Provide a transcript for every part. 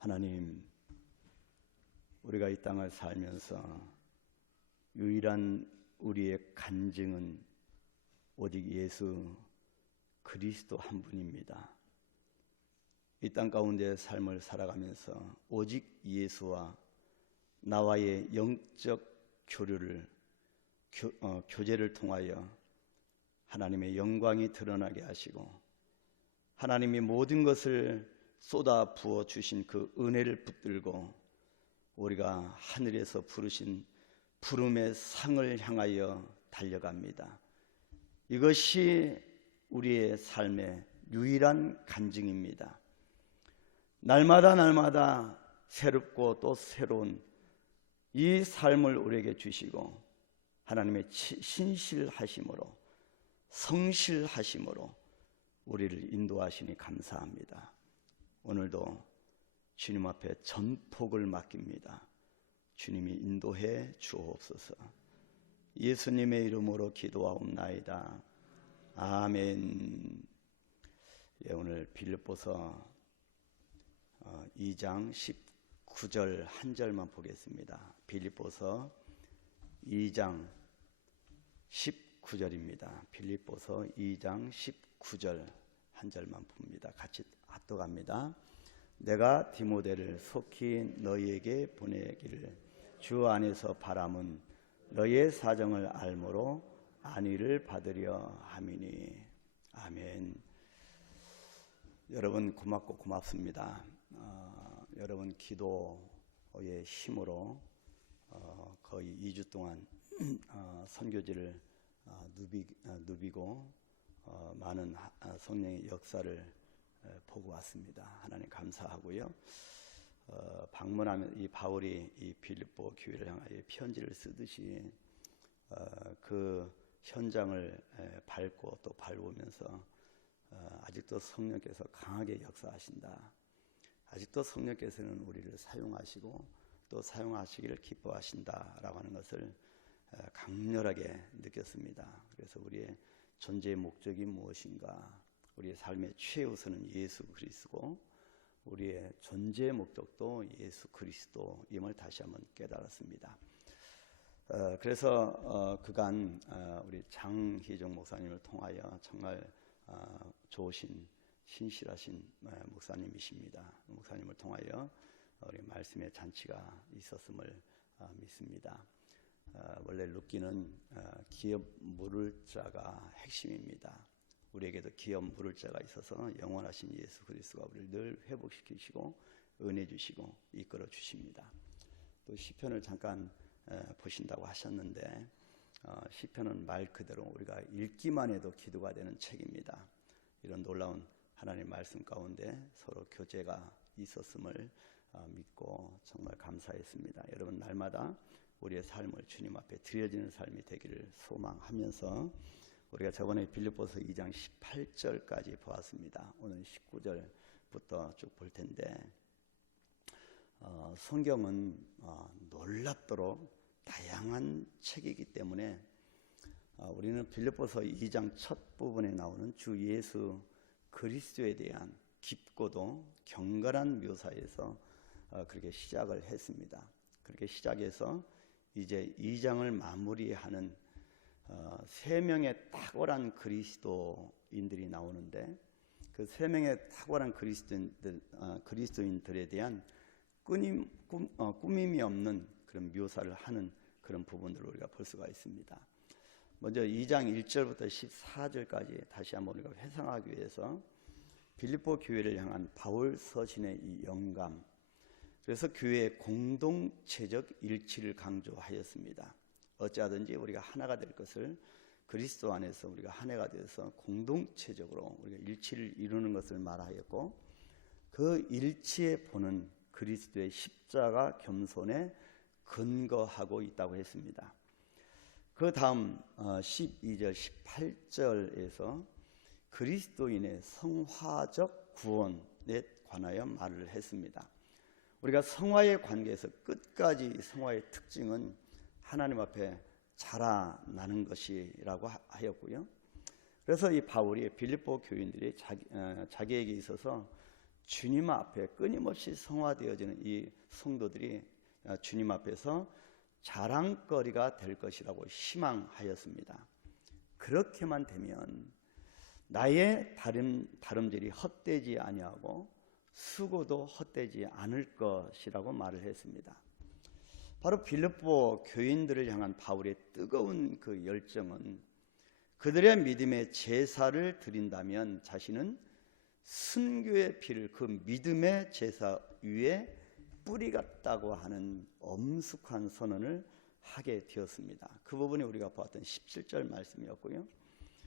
하나님, 우리가 이 땅을 살면서 유일한 우리의 간증은 오직 예수 그리스도 한 분입니다. 이 땅 가운데 삶을 살아가면서 오직 예수와 나와의 영적 교제를 통하여 하나님의 영광이 드러나게 하시고 하나님이 모든 것을 쏟아 부어 주신 그 은혜를 붙들고 우리가 하늘에서 부르신 부름의 상을 향하여 달려갑니다. 이것이 우리의 삶의 유일한 간증입니다. 날마다 새롭고 또 새로운 이 삶을 우리에게 주시고 하나님의 신실하심으로 성실하심으로 우리를 인도하시니 감사합니다. 오늘도 주님 앞에 전폭을 맡깁니다. 주님이 인도해 주옵소서. 예수님의 이름으로 기도하옵나이다. 아멘. 예, 오늘 빌립보서 2장 19절 한 절만 보겠습니다. 빌립보서 2장 19절입니다. 빌립보서 2장 19절 한 절만 봅니다. 같이 합독합니다. 내가 디모데를 속히 너희에게 보내기를 주 안에서 바람은 너희의 사정을 알므로 안위를 받으려 함이니. 아멘. 여러분 고맙고 고맙습니다. 여러분 기도의 힘으로 거의 2주 동안 선교지를 누비고 많은 성령의 역사를 보고 왔습니다. 하나님 감사하고요. 방문하면 이 바울이 이 빌립보 교회를 향하여 편지를 쓰듯이 그 현장을 밟고 또 밟으면서 아직도 성령께서 강하게 역사하신다. 아직도 성령께서는 우리를 사용하시고 또 사용하시기를 기뻐하신다라고 하는 것을 강렬하게 느꼈습니다. 그래서 우리의 존재의 목적이 무엇인가? 우리의 삶의 최우선은 예수 그리스도고 우리의 존재의 목적도 예수 그리스도임을 다시 한번 깨달았습니다. 그래서 그간 우리 장희정 목사님을 통하여 정말 좋으신 신실하신 목사님이십니다. 목사님을 통하여 우리 말씀의 잔치가 있었음을 믿습니다. 원래 룻기는 기업 물을 자가 핵심입니다. 우리에게도 기업 물을 자가 있어서 영원하신 예수 그리스도가 우리를 늘 회복시키시고 은혜 주시고 이끌어 주십니다. 또 시편을 잠깐 보신다고 하셨는데 시편은 말 그대로 우리가 읽기만 해도 기도가 되는 책입니다. 이런 놀라운 하나님의 말씀 가운데 서로 교제가 있었음을 믿고 정말 감사했습니다. 여러분 날마다 우리의 삶을 주님 앞에 드려지는 삶이 되기를 소망하면서 우리가 저번에 빌립보서 2장 18절까지 보았습니다. 오늘 19절부터 쭉 볼 텐데 성경은 놀랍도록 다양한 책이기 때문에 우리는 빌립보서 2장 첫 부분에 나오는 주 예수 그리스도에 대한 깊고도 경건한 묘사에서 그렇게 시작을 했습니다. 그렇게 시작해서 이제 2장을 마무리하는 세 명의 탁월한 그리스도인들이 나오는데 그 세 명의 탁월한 그리스도인들에 대한 꾸밈이 없는 그런 묘사를 하는 그런 부분들을 우리가 볼 수가 있습니다. 먼저 2장 1절부터 14절까지 다시 한번 우리가 회상하기 위해서 빌립보 교회를 향한 바울 서신의 이 영감, 그래서 교회의 공동체적 일치를 강조하였습니다. 어찌하든지 우리가 하나가 될 것을 그리스도 안에서 우리가 하나가 되어서 공동체적으로 우리가 일치를 이루는 것을 말하였고 그 일치에 보는 그리스도의 십자가 겸손에 근거하고 있다고 했습니다. 그 다음 12절 18절에서 그리스도인의 성화적 구원에 관하여 말을 했습니다. 우리가 성화의 관계에서 끝까지 성화의 특징은 하나님 앞에 자라나는 것이라고 하였고요. 그래서 이 바울이 빌립보 교인들이 자기에게 있어서 주님 앞에 끊임없이 성화되어지는 이 성도들이 주님 앞에서 자랑거리가 될 것이라고 희망하였습니다. 그렇게만 되면 나의 다름질이 헛되지 아니하고 수고도 헛되지 않을 것이라고 말을 했습니다. 바로 빌립보 교인들을 향한 바울의 뜨거운 그 열정은 그들의 믿음의 제사를 드린다면 자신은 순교의 피를 그 믿음의 제사 위에 뿌리 같다고 하는 엄숙한 선언을 하게 되었습니다. 그 부분이 우리가 보았던 17절 말씀이었고요.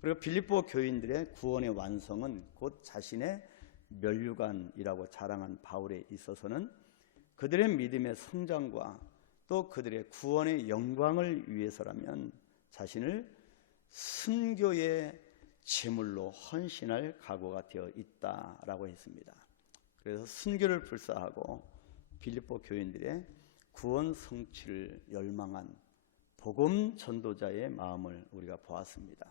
그리고 빌립보 교인들의 구원의 완성은 곧 자신의 면류관이라고 자랑한 바울에 있어서는 그들의 믿음의 성장과 또 그들의 구원의 영광을 위해서라면 자신을 순교의 제물로 헌신할 각오가 되어 있다라고 했습니다. 그래서 순교를 불사하고 빌립보 교인들의 구원 성취를 열망한 복음 전도자의 마음을 우리가 보았습니다.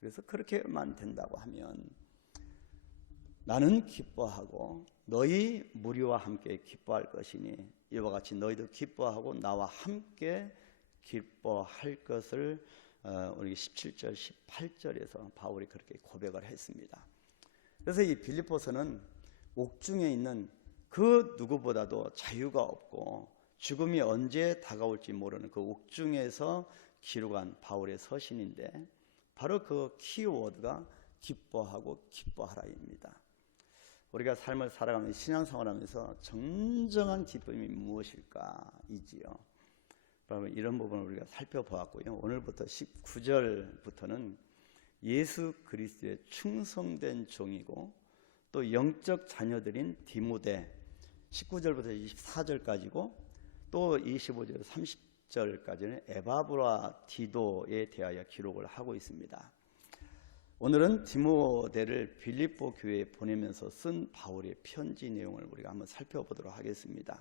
그래서 그렇게만 된다고 하면 나는 기뻐하고 너희 무리와 함께 기뻐할 것이니 이와 같이 너희도 기뻐하고 나와 함께 기뻐할 것을 우리 17절 18절에서 바울이 그렇게 고백을 했습니다. 그래서 이 빌립보서는 옥중에 있는 그 누구보다도 자유가 없고 죽음이 언제 다가올지 모르는 그 옥중에서 기록한 바울의 서신인데 바로 그 키워드가 기뻐하고 기뻐하라입니다. 우리가 삶을 살아가면서 신앙생활하면서 정정한 기쁨이 무엇일까이지요. 그러면 이런 부분을 우리가 살펴보았고요. 오늘부터 19절부터는 예수 그리스도의 충성된 종이고 또 영적 자녀들인 디모데 19절부터 24절까지고 또 25절 30절까지는 에바브라 디도에 대하여 기록을 하고 있습니다. 오늘은 디모데를 빌립보 교회에 보내면서 쓴 바울의 편지 내용을 우리가 한번 살펴보도록 하겠습니다.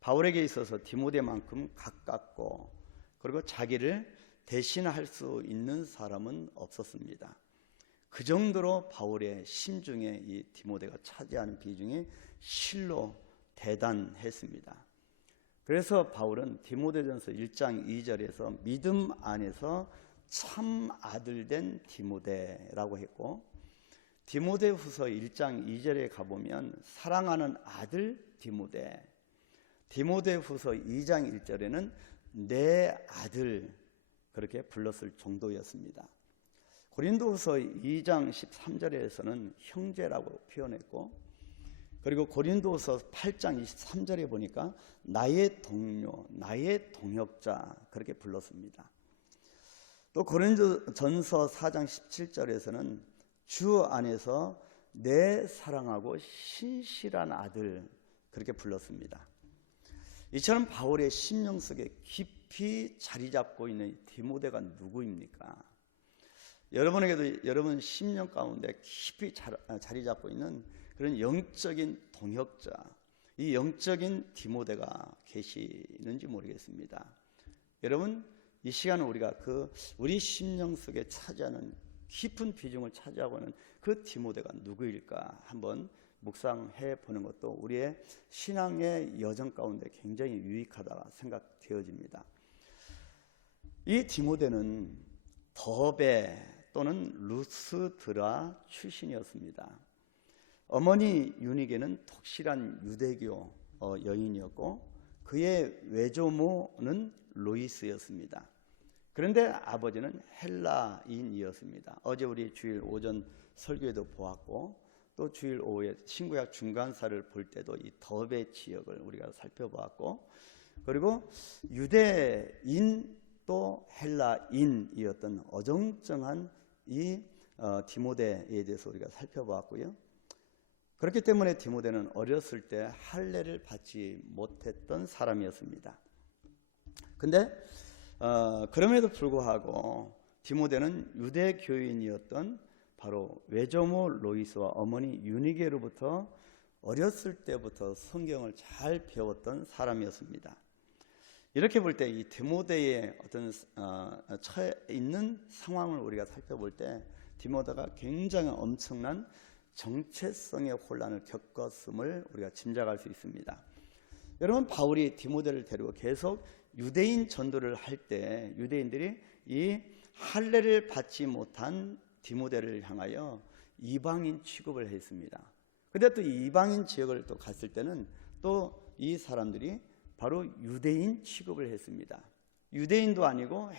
바울에게 있어서 디모데만큼 가깝고 그리고 자기를 대신할 수 있는 사람은 없었습니다. 그 정도로 바울의 심중에 이 디모데가 차지하는 비중이 실로 대단했습니다. 그래서 바울은 디모데전서 1장 2절에서 믿음 안에서 참 아들된 디모데라고 했고 디모데후서 1장 2절에 가보면 사랑하는 아들 디모데, 디모데후서 2장 1절에는 내 아들 그렇게 불렀을 정도였습니다. 고린도후서 2장 13절에서는 형제라고 표현했고 그리고 고린도후서 8장 23절에 보니까 나의 동료, 나의 동역자 그렇게 불렀습니다. 또 고린도전서 4장 17절에서는 주 안에서 내 사랑하고 신실한 아들 그렇게 불렀습니다. 이처럼 바울의 심령 속에 깊이 자리 잡고 있는 디모데가 누구입니까? 여러분에게도 여러분 심령 가운데 깊이 자리 잡고 있는 그런 영적인 동역자, 이 영적인 디모데가 계시는지 모르겠습니다. 여러분 이 시간은 우리가 우리 심령 속에 차지하는 깊은 비중을 차지하고 있는 그 디모데가 누구일까 한번 묵상해 보는 것도 우리의 신앙의 여정 가운데 굉장히 유익하다 생각되어집니다. 이 디모데는 더베 또는 루스드라 출신이었습니다. 어머니 유니게는 독실한 유대교 여인이었고 그의 외조모는 로이스였습니다. 그런데 아버지는 헬라인이었습니다. 어제 우리 주일 오전 설교에도 보았고 또 주일 오후에 신구약 중간사를 볼 때도 이 더베 지역을 우리가 살펴보았고 그리고 유대인 또 헬라인이었던 어정쩡한 이 디모데에 대해서 우리가 살펴보았고요. 그렇기 때문에 디모데는 어렸을 때 할례를 받지 못했던 사람이었습니다. 근데 그럼에도 불구하고 디모데는 유대 교인이었던 바로 외조모 로이스와 어머니 유니게로부터 어렸을 때부터 성경을 잘 배웠던 사람이었습니다. 이렇게 볼 때 이 디모데의 어떤 처해 있는 상황을 우리가 살펴볼 때 디모데가 굉장히 엄청난 정체성의 혼란을 겪었음을 우리가 짐작할 수 있습니다. 여러분, 바울이 디모데를 데리고 계속 유대인 전도를 할 때 유대인들이 이 할례를 받지 못한 디모데를 향하여 이방인 취급을 했습니다. 근데 또 이방인 지역을 또 갔을 때는 또 이 사람들이 바로 유대인 취급을 했습니다. 유대인도 아니고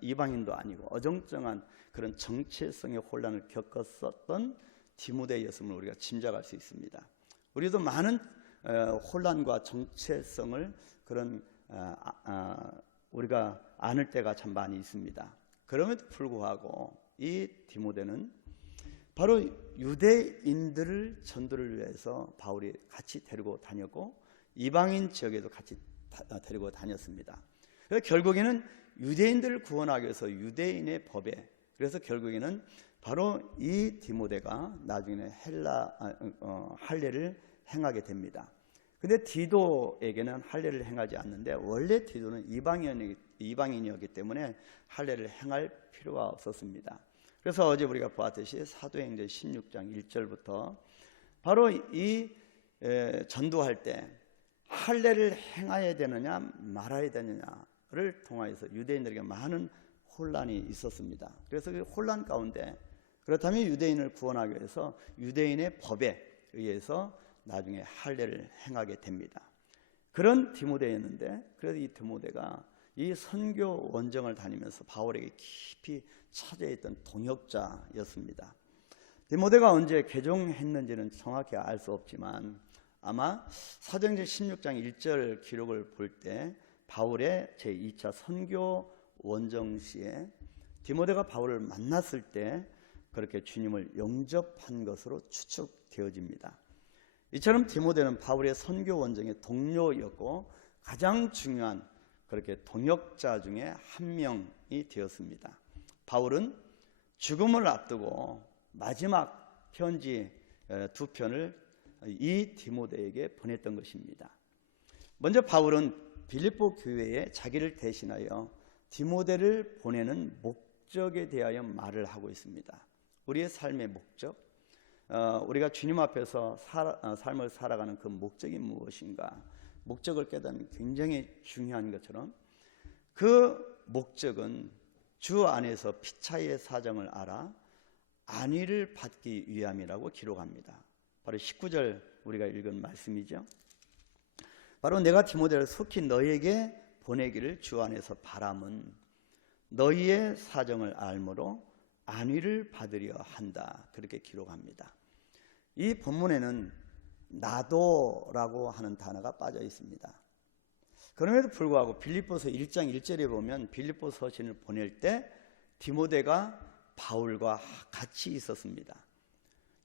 이방인도 아니고 어정쩡한 그런 정체성의 혼란을 겪었었던 디모데였음을 우리가 짐작할 수 있습니다. 우리도 많은 혼란과 정체성을 그런 우리가 안을 때가 참 많이 있습니다. 그럼에도 불구하고 이 디모데는 바로 유대인들을 전도를 위해서 바울이 같이 데리고 다녔고 이방인 지역에도 같이 데리고 다녔습니다. 그래서 결국에는 유대인들을 구원하기 위해서 유대인의 법에, 그래서 결국에는 바로 이 디모데가 나중에 할례를 행하게 됩니다. 근데 디도에게는 할례를 행하지 않는데 원래 디도는 이방인이었기 때문에 할례를 행할 필요가 없었습니다. 그래서 어제 우리가 보았듯이 사도행전 16장 1절부터 바로 이 전도할 때 할례를 행해야 되느냐 말아야 되느냐를 통하여서 유대인들에게 많은 혼란이 있었습니다. 그래서 그 혼란 가운데 그렇다면 유대인을 구원하기 위해서 유대인의 법에 의해서 나중에 할례를 행하게 됩니다. 그런 디모데였는데, 그래도 이 디모데가 이 선교 원정을 다니면서 바울에게 깊이 찾아있던 동역자였습니다. 디모데가 언제 개종했는지는 정확히 알 수 없지만 아마 사도행전 16장 1절 기록을 볼 때 바울의 제2차 선교 원정 시에 디모데가 바울을 만났을 때 그렇게 주님을 영접한 것으로 추측되어집니다. 이처럼 디모데는 바울의 선교 원정의 동료였고 가장 중요한 그렇게 동역자 중에 한 명이 되었습니다. 바울은 죽음을 앞두고 마지막 편지 2편을 이 디모데에게 보냈던 것입니다. 먼저 바울은 빌립보 교회에 자기를 대신하여 디모데를 보내는 목적에 대하여 말을 하고 있습니다. 우리의 삶의 목적, 우리가 주님 앞에서 삶을 살아가는 그 목적이 무엇인가, 목적을 깨닫는 게 굉장히 중요한 것처럼 그 목적은 주 안에서 피차의 사정을 알아 안위를 받기 위함이라고 기록합니다. 바로 19절 우리가 읽은 말씀이죠. 바로 내가 디모데를 속히 너에게 보내기를 주 안에서 바람은 너희의 사정을 알므로 안위를 받으려 한다. 그렇게 기록합니다. 이 본문에는 나도라고 하는 단어가 빠져 있습니다. 그럼에도 불구하고 빌립보서 1장 1절에 보면 빌립보 서신을 보낼 때 디모데가 바울과 같이 있었습니다.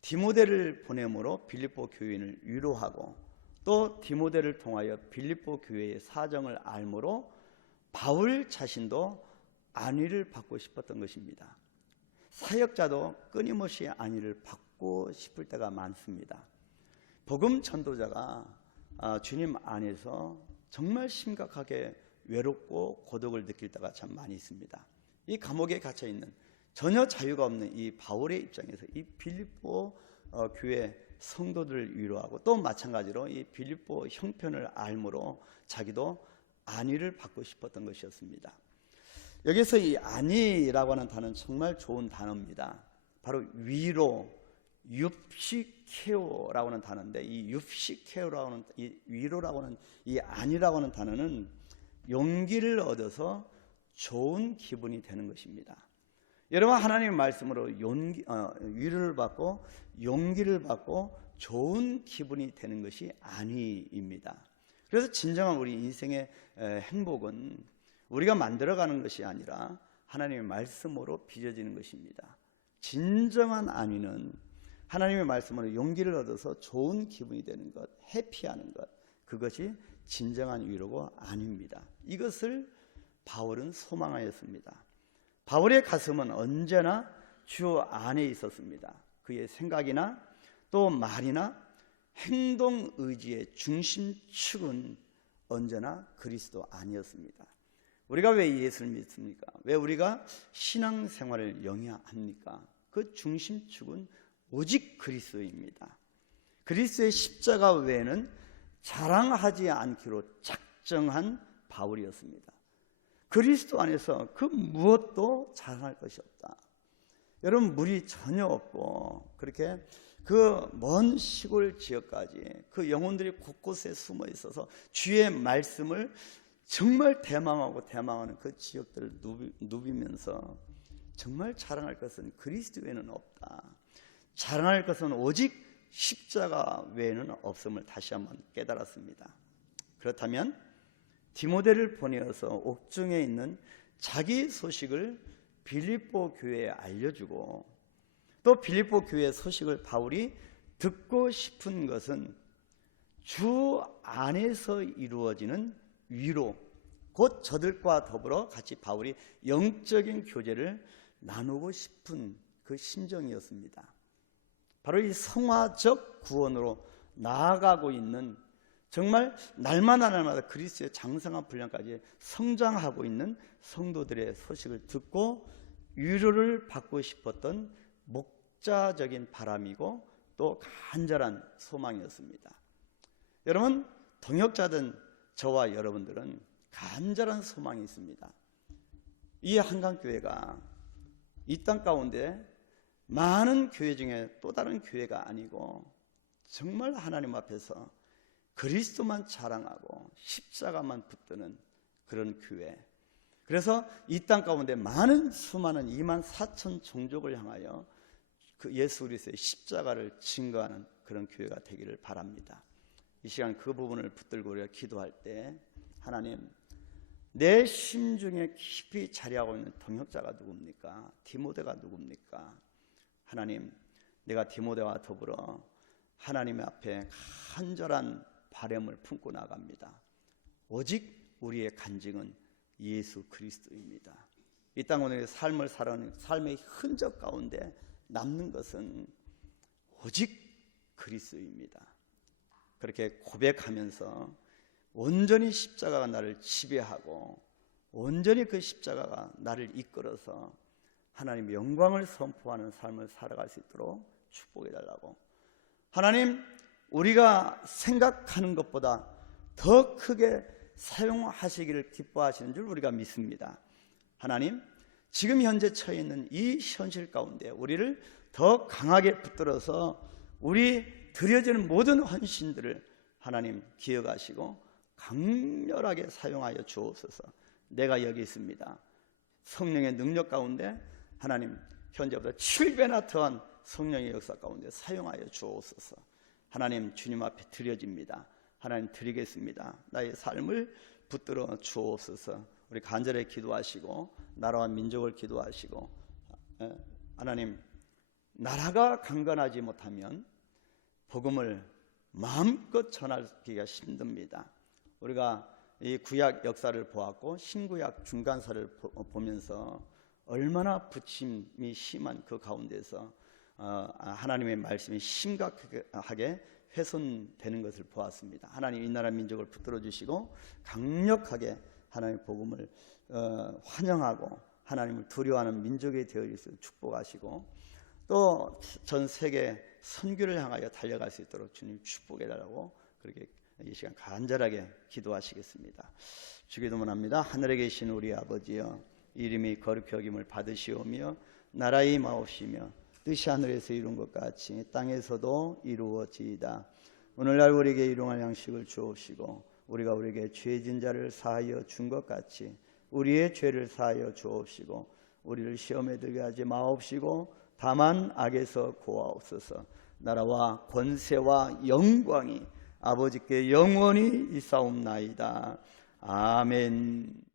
디모데를 보내므로 빌립보 교인을 위로하고 또 디모데를 통하여 빌립보 교회의 사정을 알므로 바울 자신도 안위를 받고 싶었던 것입니다. 사역자도 끊임없이 안위를 받고 싶을 때가 많습니다. 복음 전도자가 주님 안에서 정말 심각하게 외롭고 고독을 느낄 때가 참 많이 있습니다. 이 감옥에 갇혀 있는 전혀 자유가 없는 이 바울의 입장에서 이 빌립보 교회 성도들을 위로하고 또 마찬가지로 이 빌립보 형편을 알므로 자기도 안위를 받고 싶었던 것이었습니다. 여기서 이 안위라고 하는 단어는 정말 좋은 단어입니다. 바로 위로, 육식케어라고 하는 단어인데 이 육식케어라고 하는 이 위로라고 하는 이 안위라고 하는 단어는 용기를 얻어서 좋은 기분이 되는 것입니다. 여러분, 하나님의 말씀으로 위로를 받고 용기를 받고 좋은 기분이 되는 것이 안위입니다. 그래서 진정한 우리 인생의 행복은 우리가 만들어가는 것이 아니라 하나님의 말씀으로 빚어지는 것입니다. 진정한 안위는 하나님의 말씀으로 용기를 얻어서 좋은 기분이 되는 것, 해피하는 것, 그것이 진정한 위로고 안위입니다. 이것을 바울은 소망하였습니다. 바울의 가슴은 언제나 주 안에 있었습니다. 그의 생각이나 또 말이나 행동 의지의 중심축은 언제나 그리스도 안이었습니다. 우리가 왜 예수를 믿습니까? 왜 우리가 신앙생활을 영위합니까? 그 중심축은 오직 그리스도입니다. 그리스도의 십자가 외에는 자랑하지 않기로 작정한 바울이었습니다. 그리스도 안에서 그 무엇도 자랑할 것이 없다. 여러분, 물이 전혀 없고 그렇게 그 먼 시골 지역까지 그 영혼들이 곳곳에 숨어 있어서 주의 말씀을 정말 대망하는 그 지역들을 누비면서 정말 자랑할 것은 그리스도 외에는 없다. 자랑할 것은 오직 십자가 외에는 없음을 다시 한번 깨달았습니다. 그렇다면 디모데를 보내어서 옥중에 있는 자기 소식을 빌립보 교회에 알려주고, 또 빌립보 교회 소식을 바울이 듣고 싶은 것은 주 안에서 이루어지는 위로, 곧 저들과 더불어 같이 바울이 영적인 교제를 나누고 싶은 그 심정이었습니다. 바로 이 성화적 구원으로 나아가고 있는, 정말 날마다 그리스도의 장성한 분량까지 성장하고 있는 성도들의 소식을 듣고 위로를 받고 싶었던 목자적인 바람이고 또 간절한 소망이었습니다. 여러분, 동역자든 저와 여러분들은 간절한 소망이 있습니다. 이 한강교회가 이 땅 가운데 많은 교회 중에 또 다른 교회가 아니고 정말 하나님 앞에서 그리스도만 자랑하고 십자가만 붙드는 그런 교회, 그래서 이 땅 가운데 수많은 2만 4천 종족을 향하여 그 예수 그리스도의 십자가를 증거하는 그런 교회가 되기를 바랍니다. 이 시간 그 부분을 붙들고 우리가 기도할 때, 하나님, 내 심중에 깊이 자리하고 있는 동역자가 누굽니까? 디모데가 누굽니까? 하나님, 내가 디모데와 더불어 하나님의 앞에 간절한 바람을 품고 나갑니다. 오직 우리의 간증은 예수 그리스도입니다. 이 땅 오늘 삶을 살아가는 삶의 흔적 가운데 남는 것은 오직 그리스도입니다. 그렇게 고백하면서 온전히 십자가가 나를 지배하고 온전히 그 십자가가 나를 이끌어서 하나님의 영광을 선포하는 삶을 살아갈 수 있도록 축복해달라고. 하나님, 우리가 생각하는 것보다 더 크게 사용하시기를 기뻐하시는 줄 우리가 믿습니다. 하나님, 지금 현재 처해 있는 이 현실 가운데 우리를 더 강하게 붙들어서 우리 드려지는 모든 헌신들을 하나님 기억하시고 강렬하게 사용하여 주옵소서. 내가 여기 있습니다. 성령의 능력 가운데 하나님 현재보다 7배나 더한 성령의 역사 가운데 사용하여 주옵소서. 하나님, 주님 앞에 드려집니다. 하나님, 드리겠습니다. 나의 삶을 붙들어 주옵소서. 우리 간절히 기도하시고 나라와 민족을 기도하시고, 하나님, 나라가 강건하지 못하면 복음을 마음껏 전하기가 힘듭니다. 우리가 이 구약 역사를 보았고 신구약 중간사를 보면서 얼마나 부침이 심한 그 가운데서 하나님의 말씀이 심각하게 훼손되는 것을 보았습니다. 하나님, 이 나라 민족을 붙들어 주시고 강력하게 하나님의 복음을 환영하고 하나님을 두려워하는 민족이 되어 있도록 축복하시고, 또 전 세계 선교를 향하여 달려갈 수 있도록 주님 축복해달라고 그렇게 이 시간 간절하게 기도하시겠습니다. 주기도문 합니다. 하늘에 계신 우리 아버지여, 이름이 거룩히 여김을 받으시오며 나라의 마옵시며 뜻이 하늘에서 이룬 것 같이 땅에서도 이루어지이다. 오늘날 우리에게 일용할 양식을 주옵시고 우리가 우리에게 죄진 자를 사하여 준 것 같이 우리의 죄를 사하여 주옵시고 우리를 시험에 들게 하지 마옵시고 다만 악에서 구하옵소서. 나라와 권세와 영광이 아버지께 영원히 있사옵나이다. 아멘.